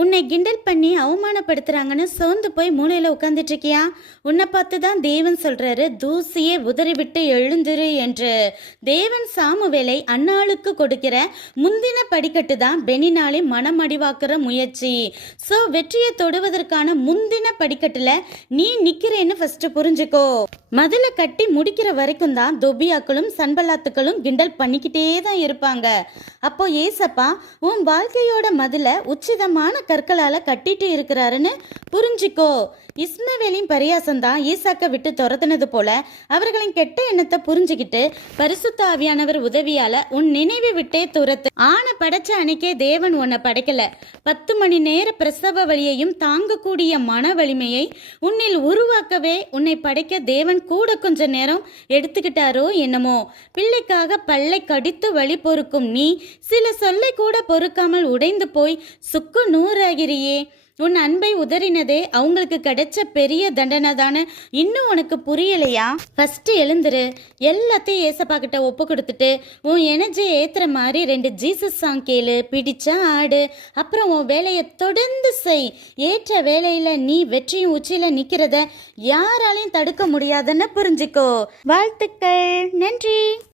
உன்னை கிண்டல் பண்ணி அவமானப்படுத்துறாங்கன்னு சோர்ந்து போய் மூலையில உட்காந்துட்டு இருக்கியா? உன்னை பார்த்து தான் தேவன் சொல்றாரு, தூசியே உதறிவிட்டு எழுந்துரு என்று. தேவன் சாமுவேலை அன்னாளுக்கு கொடுக்கிற முந்தின படிக்கட்டு தான் பெனினாலே மனமடிவாக்குற முயற்சி. ஸோ வெற்றியை தொடுவதற்கான முந்தின படிக்கட்டுல நீ நிக்கிறேன்னு ஃபர்ஸ்ட் புரிஞ்சுக்கோ. மதுளை கட்டி முடிக்கிற வரைக்கும் தான் தொபியாக்களும் சன்பலாத்துக்களும் கிண்டல் பண்ணிக்கிட்டே தான் இருப்பாங்க. அப்போ ஏசப்பா உன் வாழ்க்கையோட மதுளை உச்சிதமான கற்களால கட்டிட்டு இருக்கிறாருன்னு புரிஞ்சுக்கோ. இஸ்மவேலின் பரியாசம் தான் ஈசாக்க விட்டு துரத்துனது போல அவர்களின் கெட்ட எண்ணத்தை புரிஞ்சுக்கிட்டு பரிசுத்த ஆவியானவர் உதவியால உன் நினைவை விட்டே துரத்து. ஆனை படைச்ச அன்னைக்கே தேவன் உன்னை படைக்கல. 10 மணி நேர பிரசவ வலியையும் தாங்கக்கூடிய மன வலிமையை உன்னில் உருவாக்கவே உன்னை படைக்க தேவன் கூட கொஞ்ச நேரம் எடுத்துக்கிட்டாரோ என்னமோ. பிள்ளைக்காக பல்லை கடித்து வழி பொறுக்கும் நீ சில சொல்லை கூட பொறுக்காமல் உடைந்து போய் சுக்கு நூறாகிறியே. உன் அன்பை உதறினதே அவங்களுக்கு கிடைச்ச பெரிய தண்டனை தானே. இன்னும் உனக்கு புரியலையா? ஃபர்ஸ்ட் எழுந்துரு. எல்லாத்தையும் ஏசப்பா கிட்ட ஒப்பு கொடுத்துட்டு உன் எனர்ஜியை ஏத்துற மாதிரி 2 ஜீசஸ் சாங் கேளு, பிடிச்சா ஆடு, அப்புறம் உன் வேலையை தொடர்ந்து செய். ஏற்ற வேலையில நீ வெற்றியும் உச்சியில நிக்கிறத யாராலையும் தடுக்க முடியாதுன்னு புரிஞ்சுக்கோ. வாழ்த்துக்கள். நன்றி.